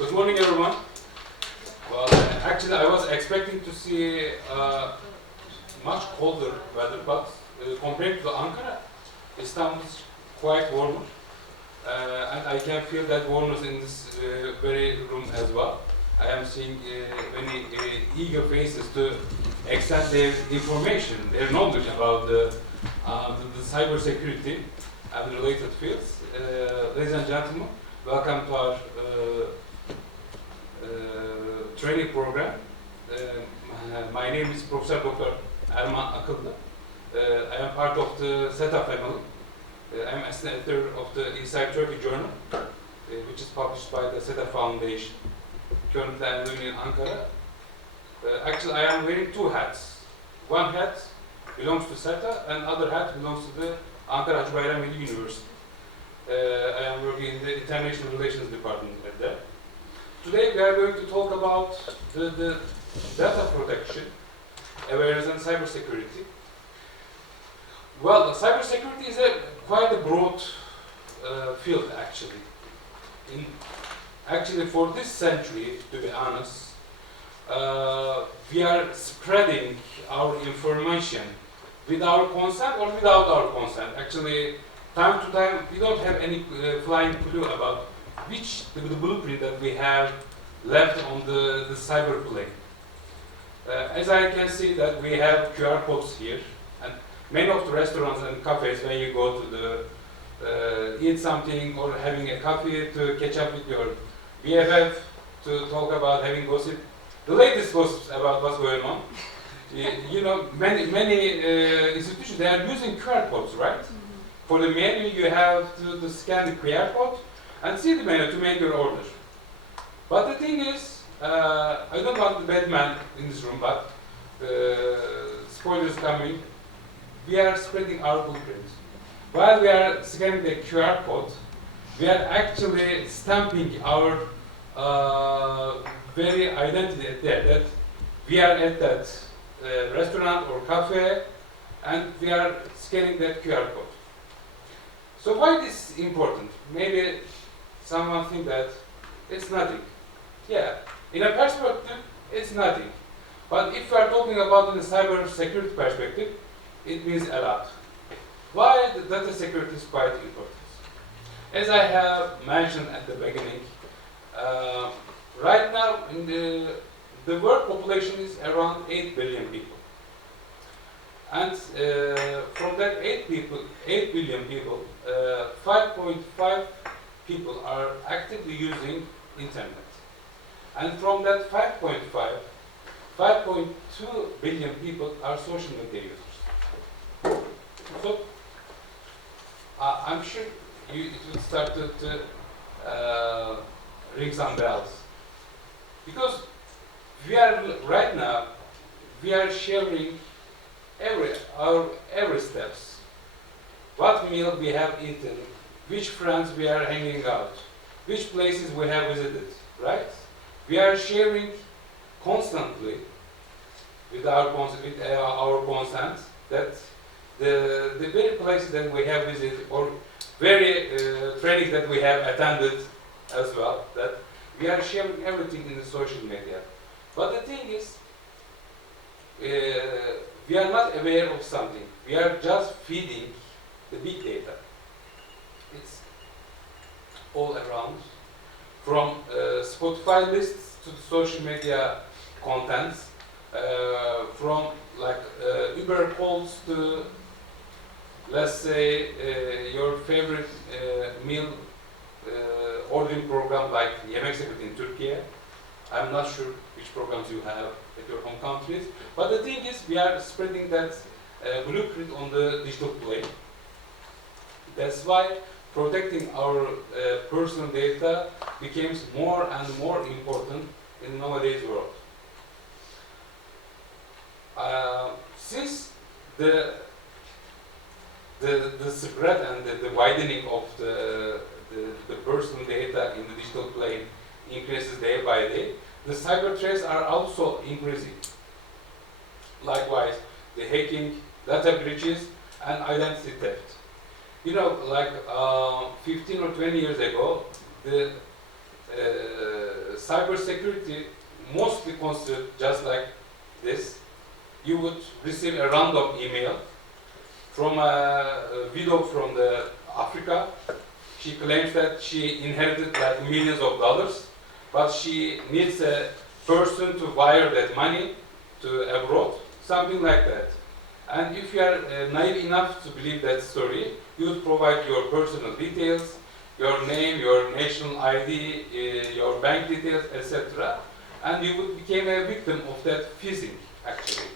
Good morning, everyone. Well, actually, I was expecting to see much colder weather, but compared to Ankara, Istanbul is quite warmer, and I can feel that warmness in this very room as well. I am seeing many eager faces to extend their information, their knowledge about the cybersecurity and related fields. Ladies and gentlemen, welcome to our training program. My name is Professor Dr. Erman Akıllı. I am part of the SETA family. I am assistant editor of the Inside Turkey journal, which is published by the SETA Foundation. Currently, I am living in Ankara. Actually, I am wearing two hats. One hat belongs to SETA, and other hat belongs to the Ankara Hacı Bayram Veli University. I am working in the International Relations Department at there. Today we are going to talk about the data protection, awareness and cybersecurity. Well, cybersecurity is quite a broad field actually. Actually for this century, to be honest, we are spreading our information with our consent or without our consent. Actually, time to time, we don't have any flying clue about which the blueprint that we have left on the cyber plane. As I can see that we have QR codes here, and many of the restaurants and cafes, when you go to the eat something or having a coffee to catch up with your BFF to talk about having gossip, the latest gossips about what's going on. You know, many institutions, they are using QR codes, right? For the menu, you have to scan the QR code and see the menu to make your order. But the thing is, I don't want the bad man in this room, but spoilers coming. We are spreading our blueprint. While we are scanning the QR code, we are actually stamping our very identity there, that we are at that restaurant or cafe, and we are scanning that QR code. So why this is important? Maybe someone think that it's nothing. Yeah, in a perspective, it's nothing. But if we are talking about the cyber security perspective, it means a lot. Why the data security is quite important? As I have mentioned at the beginning, right now in the world population is around 8 billion people. And from that 8 billion people, 5.5 people are actively using internet. And from that 5.5, 5.2 billion people are social media users. So I'm sure it will start to ring some bells. Because we are right now, we are sharing every steps. What meal we have eaten, which friends we are hanging out, which places we have visited, right? We are sharing constantly with our consent that the very places that we have visited or very trainings that we have attended as well, that we are sharing everything in the social media. But the thing is, we are not aware of something. We are just feeding the big data. It's all around, from Spotify lists to the social media contents, from like Uber calls to, let's say, your favorite meal ordering program like Yemek Sepeti in Turkey. I'm not sure which programs you have at your home countries, but the thing is, we are spreading that blueprint on the digital plane. That's why protecting our personal data becomes more and more important in nowadays world. Since the spread and the widening of the personal data in the digital plane increases day by day, the cyber threats are also increasing. Likewise, the hacking, data breaches, and identity theft. You know, like 15 or 20 years ago, the cybersecurity mostly considered just like this. You would receive a random email from a widow from the Africa. She claims that she inherited like millions of dollars, but she needs a person to wire that money to abroad, something like that. And if you are naive enough to believe that story, you would provide your personal details, your name, your national ID, your bank details, etc. And you would become a victim of that phishing, actually.